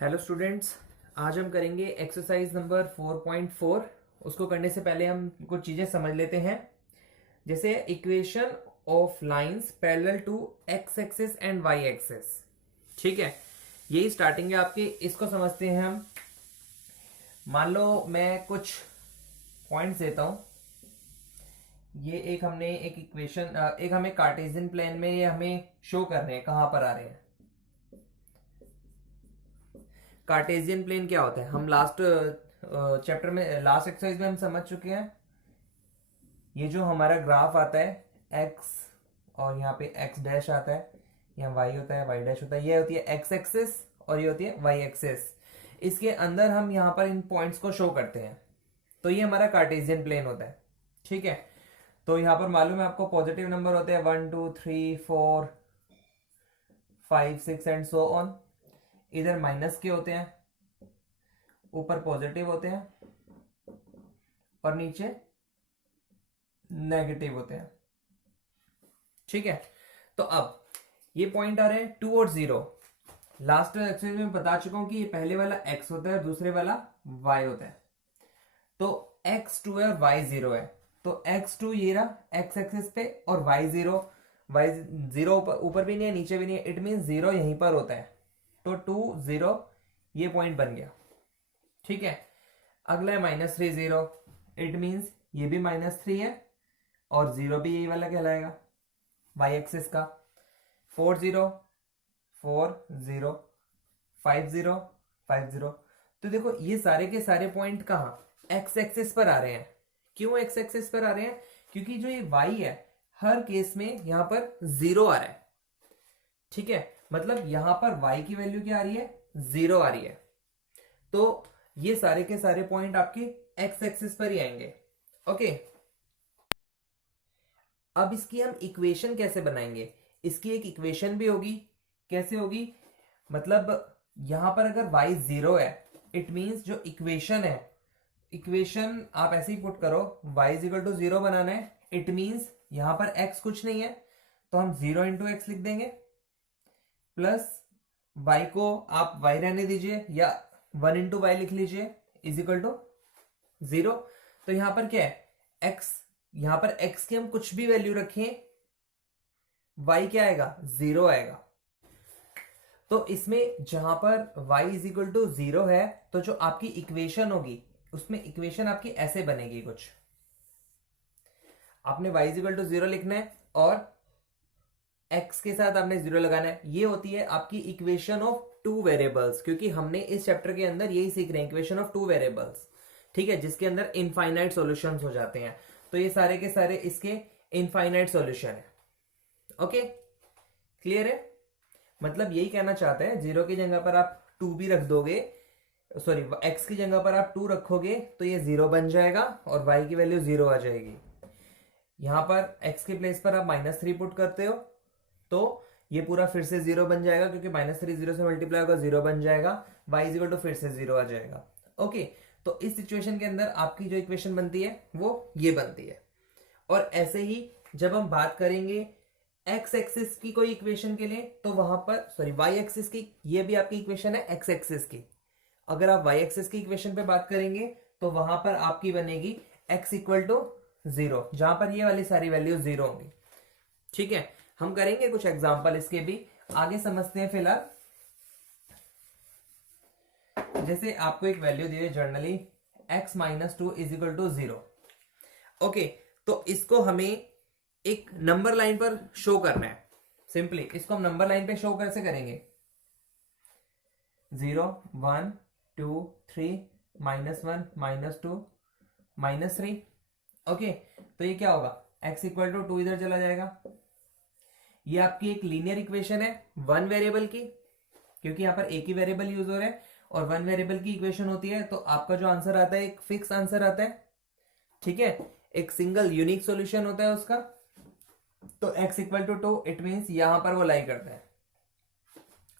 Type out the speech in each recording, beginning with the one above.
Hello students, आज हम करेंगे एक्सरसाइज नंबर 4.4। उसको करने से पहले हम कुछ चीजें समझ लेते हैं। जैसे equation of lines parallel to X axis and Y axis. ठीक है, यही स्टार्टिंग है आपकी। इसको समझते हैं हम। मान लो मैं कुछ पॉइंट्स देता हूं। ये एक हमने एक इक्वेशन एक हमें कार्टेशियन प्लेन में ये हमें शो कर रहे हैं कहां पर आ रहे हैं। कार्टेशियन प्लेन क्या होता है हम लास्ट चैप्टर में, लास्ट एक्सरसाइज में हम समझ चुके हैं। ये जो हमारा ग्राफ आता है एक्स और यहाँ पे एक्स डैश आता है, यहाँ वाई होता है, वाई डैश होता है, ये होती है एक्स एक्सिस और ये होती है वाई एक्सिस। इसके अंदर हम यहाँ पर इन पॉइंट्स को शो करते हैं, तो ये हमारा कार्टेशियन प्लेन होता है। ठीक है, तो यहाँ पर मालूम है आपको पॉजिटिव नंबर होते हैं 1 2 3 4 5 6 एंड सो ऑन। इधर माइनस के होते हैं, ऊपर पॉजिटिव होते हैं और नीचे नेगेटिव होते हैं। ठीक है, तो अब ये पॉइंट आ रहे हैं 2 और 0। लास्ट एक्सरसाइज में बता चुका हूं कि ये पहले वाला x होता है, दूसरे वाला y होता है। तो x2 है और y0 है, तो x2 ये रहा x एक्सिस पे और y0 ऊपर भी नहीं है नीचे भी नहीं है, इट मीन 0 यहीं पर होता है। तो 2 0 ये पॉइंट बन गया। ठीक है, अगला है -3 0, इट मीन्स ये भी -3 है और 0 भी यही वाला कहलाएगा y एक्सिस का। 4 0 4 0 5 0 5 0। तो देखो ये सारे के सारे पॉइंट कहां x एक्सिस पर आ रहे हैं। क्यों x एक्सिस पर आ रहे हैं? क्योंकि जो ये y है हर केस में यहां पर 0 आ रहा है। ठीक है, मतलब यहां पर y की वैल्यू क्या आ रही है? 0 आ रही है। तो ये सारे के सारे पॉइंट आपके x एक्सिस पर ही आएंगे। ओके, अब इसकी हम इक्वेशन कैसे बनाएंगे? इसकी एक इक्वेशन भी होगी। कैसे होगी? मतलब यहां पर अगर y 0 है, इट मींस जो इक्वेशन है, इक्वेशन आप ऐसे ही पुट करो, y इज इक्वल टू 0 बनाना है, इट मींस यहां पर x कुछ नहीं है, तो हम 0 इंटू एक्स लिख देंगे, प्लस y को आप y रहने दीजिए या 1 इंटू वाई लिख लीजिए, इज इक्वल टू 0। तो यहां पर क्या है? x, यहां पर x की हम कुछ भी वैल्यू रखें, y क्या आएगा? 0 आएगा। तो इसमें जहां पर y इज इक्वल टू 0 है, तो जो आपकी इक्वेशन होगी उसमें इक्वेशन आपकी ऐसे बनेगी कुछ। आपने y इज इक्वल टू 0 लिखना है और x के साथ आपने 0 लगाना है। ये होती है आपकी इक्वेशन ऑफ टू वेरिएबल्स, क्योंकि हमने इस चैप्टर के अंदर यही सीख रहे हैं, इक्वेशन ऑफ टू वेरिएबल्स। ठीक है, जिसके अंदर इनफाइनाइट सॉल्यूशंस हो जाते हैं। तो ये सारे के सारे इसके इनफाइनाइट सॉल्यूशन है। ओके, क्लियर है? मतलब यही कहना चाहते हैं, 0 की जगह पर आप 2 भी रख दोगे, सॉरी x की जगह पर आप 2 रखोगे तो ये 0 बन जाएगा और y की वैल्यू 0 आ जाएगी। यहां पर x के प्लेस पर आप -3 पुट करते हो तो ये पूरा फिर से 0 बन जाएगा, क्योंकि -3 0 से मल्टीप्लाई होगा, 0 बन जाएगा, y इज इक्वल टू फिर से 0 आ जाएगा। ओके, तो इस सिचुएशन के अंदर आपकी जो इक्वेशन बनती है वो ये बनती है। और ऐसे ही जब हम बात करेंगे x एक्सिस की कोई इक्वेशन के लिए, तो वहां पर सॉरी y एक्सिस की, ये भी आपकी इक्वेशन है x एक्सिस की। अगर आप y एक्सिस की इक्वेशन पे बात करेंगे तो वहां पर आपकी बनेगी x इक्वल टू 0, जहां पर ये वाली सारी वैल्यू 0 होंगी। ठीक है, हम करेंगे कुछ एग्जांपल इसके भी, आगे समझते हैं। फिलहाल जैसे आपको एक वैल्यू दी है generally x -2 is equal to 0। Okay, तो इसको हमें एक नंबर लाइन पर शो करना है। सिंपली इसको हम नंबर लाइन पे शो कैसे करेंगे? 0 1 2 3 -1 -2 -3। ओके, तो ये क्या होगा? x इक्वल टू 2 इधर चला जाएगा। ये आपकी एक लीनियर इक्वेशन है वन वेरिएबल की, क्योंकि यहां पर एक ही वेरिएबल यूज हो रहा है और वन वेरिएबल की इक्वेशन होती है, तो आपका जो आंसर आता है एक फिक्स आंसर आता है। ठीक है, एक सिंगल यूनिक सॉल्यूशन होता है उसका। तो x equal to 2, it means यहां पर वो लाई करता है।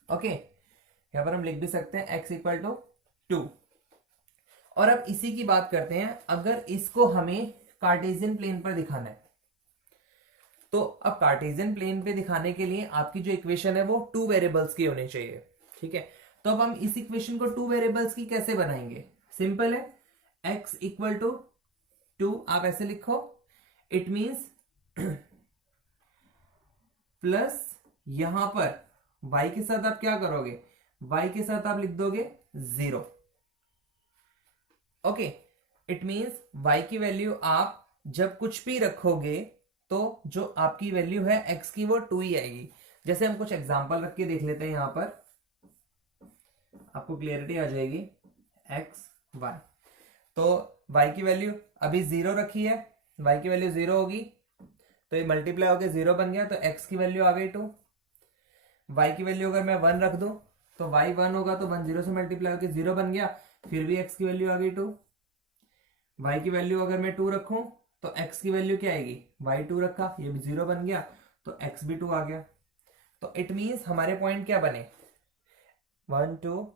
ओके, यहां पर हम लिख भी सकते हैं x इक्वल टू 2। और अब इसी की बात करते हैं, अगर इसको हमें कार्टेशियन प्लेन पर दिखाना है, तो अब कार्टेशियन प्लेन पे दिखाने के लिए आपकी जो इक्वेशन है वो टू वेरिएबल्स की होनी चाहिए। ठीक है, तो अब हम इस इक्वेशन को 2 वेरिएबल्स की कैसे बनाएंगे? सिंपल है, x इक्वल टू 2 आप ऐसे लिखो, इट मींस प्लस यहां पर y के साथ आप क्या करोगे, y के साथ आप लिख दोगे 0। ओके, इट मींस y की वैल्यू आप जब कुछ भी रखोगे तो जो आपकी वैल्यू है x की वो 2 ही आएगी। जैसे हम कुछ एग्जांपल रख के देख लेते हैं, यहां पर आपको क्लियरिटी आ जाएगी। x y, तो y की वैल्यू अभी 0 रखी है, y की वैल्यू 0 होगी तो ये मल्टीप्लाई होकर 0 बन गया, तो x की वैल्यू आ गई 2। y की वैल्यू अगर मैं 1 रख दूं तो y 1 होगा, तो 1 0 से मल्टीप्लाई होकर 0 बन गया, फिर भी x की वैल्यू आ गई 2। y की वैल्यू अगर मैं 2 रखूं तो x की वैल्यू क्या आएगी, y 2 रखा, ये भी 0 बन गया, तो x भी 2 आ गया। तो इट मींस हमारे पॉइंट क्या बने, 1 2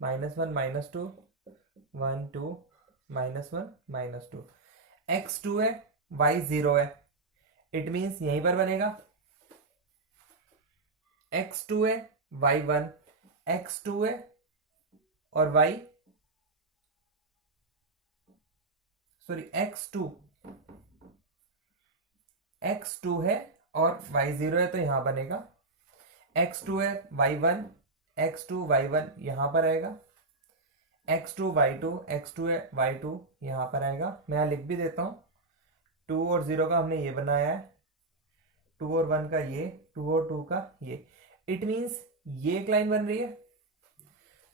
-1 -2 1 2 -1 -2, x 2 है y 0 है, इट मींस यहीं पर बनेगा x 2 है y 1, x 2 है और y x 2 है और y 0 है, तो यहां बनेगा x 2 है y 1, x 2 y 1 यहां पर आएगा, x 2 y 2, x 2 है y 2 यहां पर आएगा। मैं यहां लिख भी देता हूं, 2 और 0 का हमने ये बनाया है, 2 और 1 का ये, 2 और 2 का ये, इट मींस ये एक लाइन बन रही है।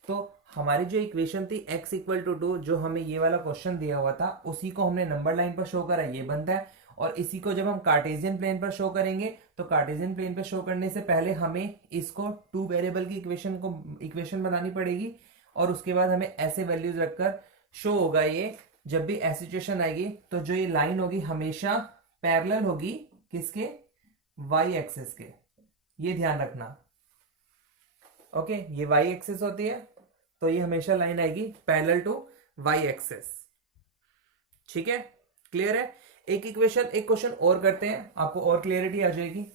तो हमारी जो इक्वेशन थी x इक्वल टू 2, जो हमें ये वाला क्वेश्चन दिया हुआ था, उसी को हमने नंबर लाइन पर शो करा, ये बनता है। और इसी को जब हम कार्टेशियन प्लेन पर शो करेंगे, तो कार्टेशियन प्लेन पर शो करने से पहले हमें इसको 2 वेरिएबल की इक्वेशन बनानी पड़ेगी, और उसके बाद हमें ऐसे वैल्यूज रखकर शो होगा ये। जब भी ऐसी सिचुएशन आएगी तो जो ये लाइन होगी हमेशा पैरेलल होगी किसके, y एक्सिस के, ये ध्यान रखना। ओके, ये y एक्सिस होती है, तो ये हमेशा लाइन आएगी पैरेलल टू y एक्सिस। ठीक है, क्लियर है। एक क्वेश्चन और करते हैं, आपको और क्लियरिटी आ जाएगी।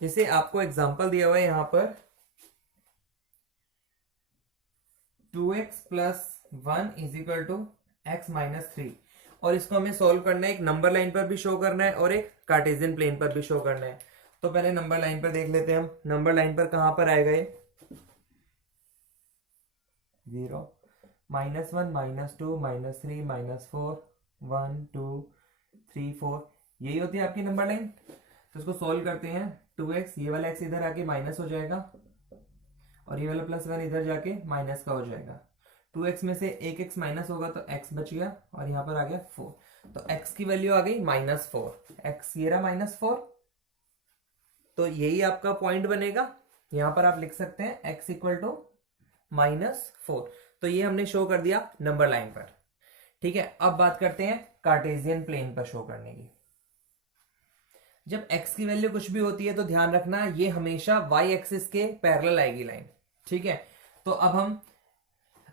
जैसे आपको एग्जांपल दिया हुआ है यहां पर 2x + 1 = x - 3, और इसको हमें सॉल्व करना है, एक नंबर लाइन पर भी शो करना है और एक कार्टेशियन प्लेन पर भी शो करना है। तो पहले नंबर लाइन पर देख लेते हैं हम, नंबर लाइन पर कहां पर आएगा ये, 0 -1 -2 -3 -4 1 2 3 4, यही होती है आपकी नंबर लाइन। तो इसको सॉल्व करते हैं, 2x, ये वाला x इधर आके माइनस हो जाएगा और ये वाला +1 इधर जाके माइनस का हो जाएगा। 2x में से एक x माइनस होगा तो x बच गया, और यहां पर आ गया 4, तो x की वैल्यू आ गई -4, x ये रहा -4। तो यही आपका पॉइंट बनेगा, यहां पर आप लिख सकते हैं x = -4। तो ये हमने शो कर दिया नंबर लाइन पर। ठीक है, अब बात करते हैं कार्टेशियन प्लेन पर शो करने की। जब x की वैल्यू कुछ भी होती है तो ध्यान रखना ये हमेशा y एक्सिस के पैरेलल आएगी लाइन। ठीक है, तो अब हम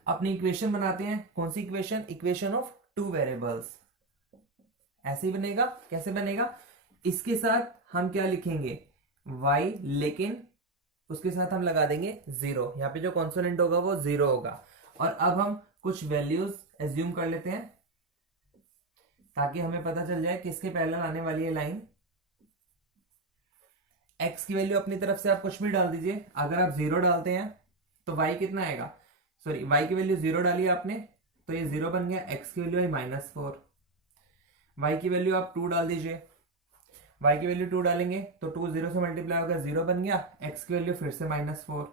अपनी इक्वेशन बनाते हैं। कौन सी इक्वेशन, इक्वेशन ऑफ 2 वेरिएबल्स। ऐसे ही बनेगा, कैसे बनेगा, इसके साथ हम क्या लिखेंगे y, लेकिन उसके साथ हम लगा देंगे 0, यहाँ पे जो कॉन्सोनेंट होगा वो 0 होगा। और अब हम कुछ वैल्यूज एज्यूम कर लेते हैं ताकि हमें पता चल जाए किसके पैरेलल आने वाली है लाइन। x की वैल्यू अपनी तरफ से आप कुछ भी डाल दीजिए, अगर आप 0 डालते हैं तो y कितना आएगा, सॉरी y की वैल्यू 0 डाली आपने तो ये 0 बन गया, x की वैल्यू है -4, y की वैल्यू आप 2 डाल दीजिए, y की वैल्यू 2 डालेंगे तो 2 0 से मल्टीप्लाई होगा, 0 बन गया, x की वैल्यू फिर से -4।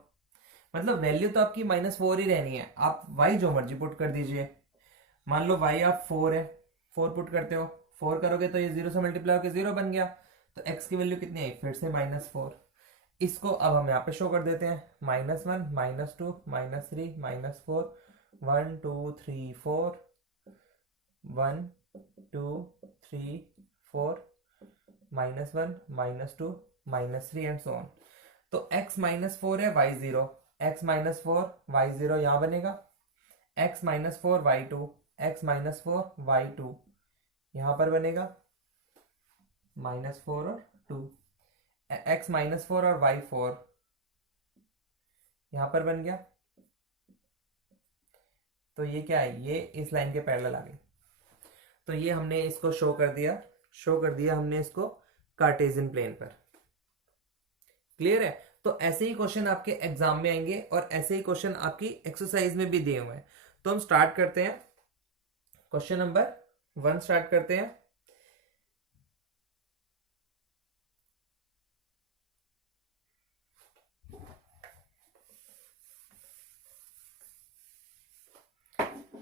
मतलब वैल्यू तो आपकी -4 ही रहनी है, आप y जो मर्जी पुट कर दीजिए। मान लो y आप 4 है, 4 पुट करते हो, 4 करोगे तो ये 0 से मल्टीप्लाई होकर 0 बन गया, तो x की वैल्यू कितनी आई, फिर से -4। इसको अब हम यहाँ पे शो कर देते हैं, -1 -2 -3 -4 1 2 3 4 1 2 3 4 -1 -2 -3 एंड सो ऑन। तो x -4 है y 0, x -4 y 0 यहां बनेगा, x -4 y 2, x -4 y 2 यहां पर बनेगा, -4 और 2, x -4 और y 4 यहां पर बन गया। तो ये क्या है, ये इस लाइन के पैरेलल आ गई। तो ये हमने इसको शो कर दिया हमने इसको कार्टेशियन प्लेन पर। क्लियर है। तो ऐसे ही क्वेश्चन आपके एग्जाम में आएंगे और ऐसे ही क्वेश्चन आपकी एक्सरसाइज में भी दिए हुए हैं। तो हम स्टार्ट करते हैं, क्वेश्चन नंबर 1 स्टार्ट करते हैं।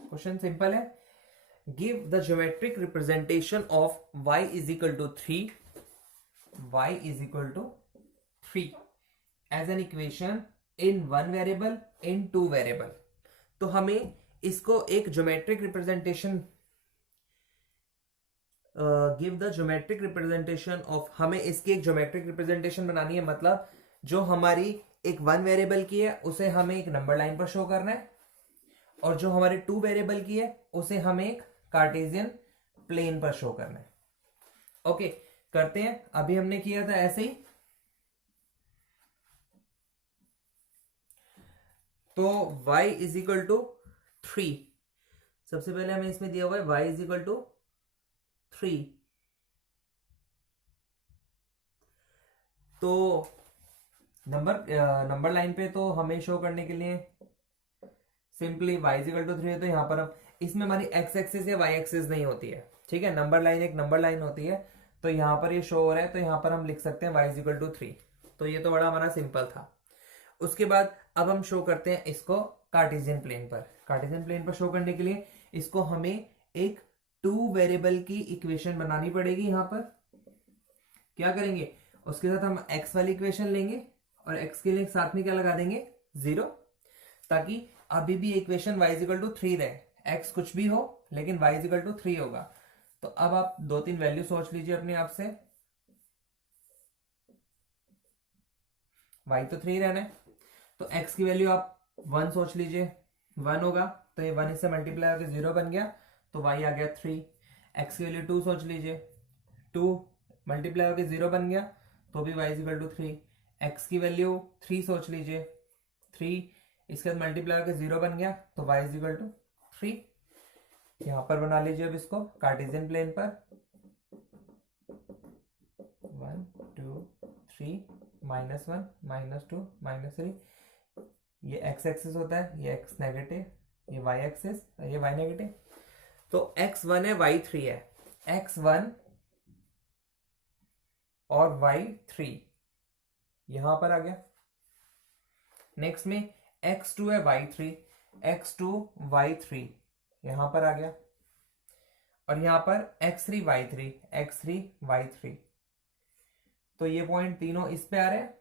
क्वेश्चन सिंपल है, give the geometric representation of y is equal to 3 as an equation in 1 variable in 2 variable. तो हमें इसको एक geometric representation, give the geometric representation of, हमें इसकी एक ज्योमेट्रिक रिप्रेजेंटेशन बनानी है। मतलब जो हमारी एक 1 वेरिएबल की है उसे हमें एक नंबर लाइन पर शो करना है, और जो हमारे 2 वेरिएबल की है उसे हमें एक कार्टेशियन प्लेन पर शो करना है। ओके, करते हैं। अभी हमने किया था ऐसे ही। तो y इज इक्वल टू 3, सबसे पहले हमें इसमें दिया हुआ है y इज इक्वल टू 3। तो नंबर लाइन पे तो हमें शो करने के लिए simply y is equal to 3 है। तो यहां पर हम, इसमें हमारी x एक्सिस या y एक्सिस नहीं होती है, ठीक है। नंबर लाइन एक नंबर लाइन होती है। तो यहां पर ये शो हो रहा है, तो यहां पर हम लिख सकते हैं y इज इक्वल टू 3। तो ये तो बड़ा हमारा सिंपल था। उसके बाद अब हम शो करते हैं इसको कार्टेशियन प्लेन पर। कार्टेशियन प्लेन पर शो करने के लिए इसको हमें एक 2 वेरिएबल की इक्वेशन बनानी पड़ेगी। यहां पर क्या करेंगे, उसके साथ हम x वाली इक्वेशन लेंगे और x के लिए साथ में क्या लगा देंगे, 0, ताकि अभी भी इक्वेशन y इक्वल टू 3 रहे। x कुछ भी हो लेकिन y इक्वल टू 3 होगा। तो अब आप 2-3 वैल्यू सोच लीजिए अपने आप से। y तो 3 रहना है, तो x की वैल्यू आप 1 सोच लीजिए, 1 होगा। तो ये 1 इससे मल्टीप्लाई होकर 0 बन गया, तो y आ गया 3। x की वैल्यू 2 सोच लीजिए, 2 मल्टीप्लाई होकर 0 बन गया, तो भी y इक्वल टू 3। x की वैल्यू 3 सोच लीजिए, 3 इसके बाद मल्टीप्लाई होकर 0 बन गया, तो y इक्वल टू 3। यहां पर बना लीजिए अब इसको कार्टेशियन प्लेन पर। 1 2 3 -1 -2 -3। ये x एक्सिस होता है, ये x नेगेटिव, ये y एक्सिस, ये y नेगेटिव। तो x1 है, y3 है। x1 और y3 यहां पर आ गया। नेक्स्ट में x2 है, y3, x2 y3 यहां पर आ गया। और यहां पर x3 y3 x3 y3। तो ये पॉइंट तीनों इस पे आ रहे हैं।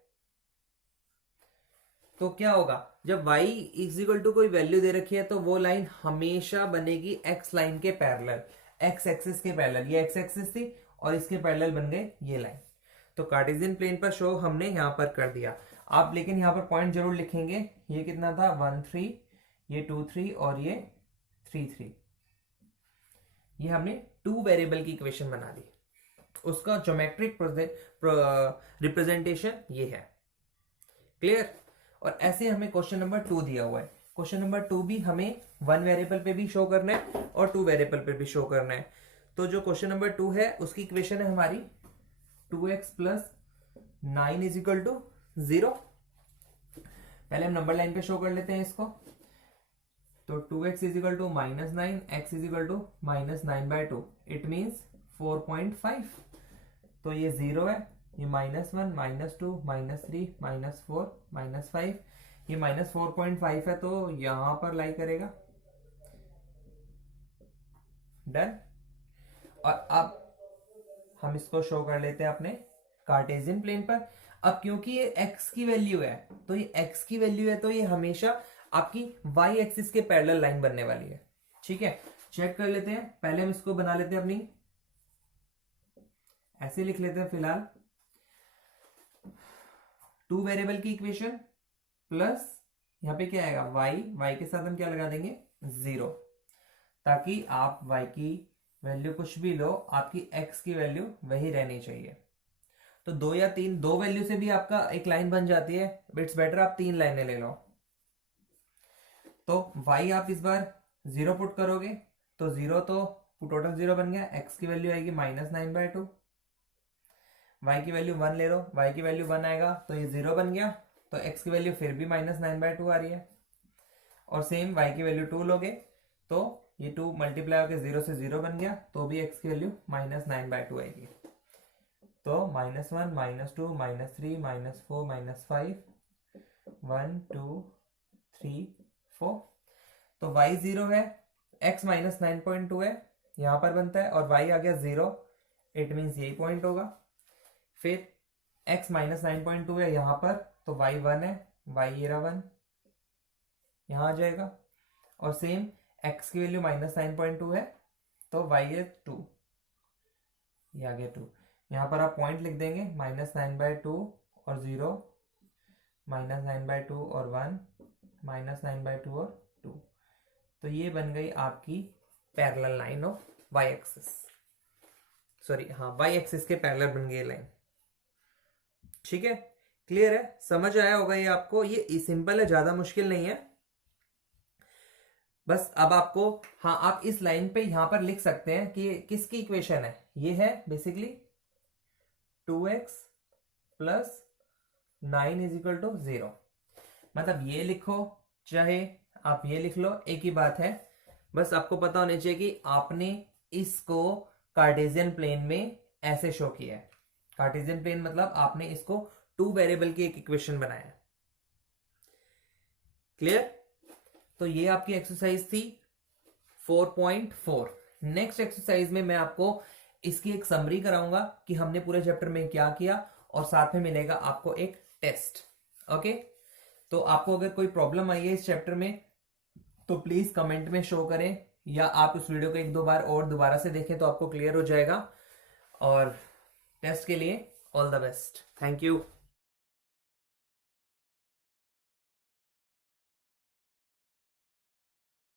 तो क्या होगा, जब y इज इक्वल टू कोई वैल्यू दे रखी है तो वो लाइन हमेशा बनेगी x लाइन के पैरेलल, x एक्सिस के पैरेलल। ये x एक्सिस थी और इसके पैरेलल बन गए ये लाइन। तो कार्टेशियन प्लेन पर शो हमने यहां पर कर दिया। आप लेकिन यहां पर पॉइंट जरूर लिखेंगे, ये कितना था 1 3, ये 2 3 और ये 3 3। ये हमने 2 वेरिएबल की इक्वेशन बना दी, उसका ज्योमेट्रिक रिप्रेजेंटेशन ये है। क्लियर। और ऐसे हमें क्वेश्चन नंबर 2 दिया हुआ है। क्वेश्चन नंबर 2 भी हमें 1 वेरिएबल पे भी शो करना है और 2 वेरिएबल पे भी शो करना है। तो जो क्वेश्चन नंबर 2 है उसकी इक्वेशन है हमारी 2x + 9 इज इक्वल टू 0। पहले हम नंबर लाइन पे शो कर लेते हैं इसको। तो 2x is equal to -9, x is equal to -9/2, it means 4.5। तो ये 0 है, ये -1 -2 -3 -4 -5, ये -4.5 है, तो यहां पर लाई करेगा। डन। और अब हम इसको शो कर लेते हैं अपने कार्टेशियन प्लेन पर। अब क्योंकि ये x की वैल्यू है, तो ये x की वैल्यू है, तो ये हमेशा आपकी y एक्सिस के पैरेलल लाइन बनने वाली है। ठीक है, चेक कर लेते हैं। पहले हम इसको बना लेते हैं अपनी, ऐसे लिख लेते हैं फिलहाल, 2 वेरिएबल की इक्वेशन प्लस यहां पे क्या आएगा y के साथ हम क्या लगा देंगे 0, ताकि आप y की वैल्यू कुछ भी लो, आपकी x की वैल्यू वही रहनी चाहिए। तो 2 या 3, 2 वैल्यू से भी आपका एक लाइन बन जाती है, इट्स बेटर आप 3 लाइनें ले लो। तो y आप इस बार 0 पुट करोगे तो 0 तो टोटल 0 बन गया, x की वैल्यू आएगी -9/2, y की वैल्यू 1 ले लो, y की वैल्यू 1 आएगा तो ये 0 बन गया, तो x की वैल्यू फिर भी -9/2 आ रही है। और सेम y की वैल्यू 2 लोगे तो ये 2 मल्टीप्लाई होकर 0 से 0 बन गया, तो भी x की वैल्यू -9/2 आएगी। तो -1 -2 -3 -4 -5 1 2 3 4, तो y 0 है, x -9.2 है, यहां पर बनता है, और y आ गया 0, इट मीन्स यही पॉइंट होगा। फिर x -9.2 है यहां पर, तो y 1 है, y ये रहा 1 यहां आ जाएगा। और सेम x की वैल्यू -9.2 है तो y है 2, ये आ गया 2। यहां पर आप पॉइंट लिख देंगे, -9/2 और 0, -9/2 और 1, -9/2 और 2। तो ये बन गई आपकी parallel line of y axis, sorry हाँ y एक्सिस के पैरेलल बन गई लाइन। ठीक है, क्लियर है, समझ आया होगा ये आपको, ये सिंपल है, ज्यादा मुश्किल नहीं है। बस अब आपको, हाँ आप इस लाइन पे यहां पर लिख सकते हैं कि किसकी इक्वेशन है, ये है बेसिकली 2x + 9 = 0। मतलब ये लिखो चाहे आप ये लिख लो, एक ही बात है। बस आपको पता होना चाहिए कि आपने इसको कार्टेशियन प्लेन में ऐसे शो किया है। कार्टेशियन प्लेन मतलब आपने इसको 2 वेरिएबल की एक इक्वेशन बनाया। क्लियर? तो ये आपकी एक्सरसाइज थी 4.4। नेक्स्ट एक्सरसाइज में मैं आपको इसकी एक समरी कराऊंगा कि हमने पूरे चैप्टर में क्या किया, और साथ में मिलेगा आपको एक टेस्ट। ओके, तो आपको अगर कोई प्रॉब्लम आई है इस चैप्टर में तो प्लीज कमेंट में शो करें, या आप इस वीडियो को 1-2 बार और दोबारा से देखें तो आपको क्लियर हो जाएगा। और टेस्ट के लिए all the best, thank you.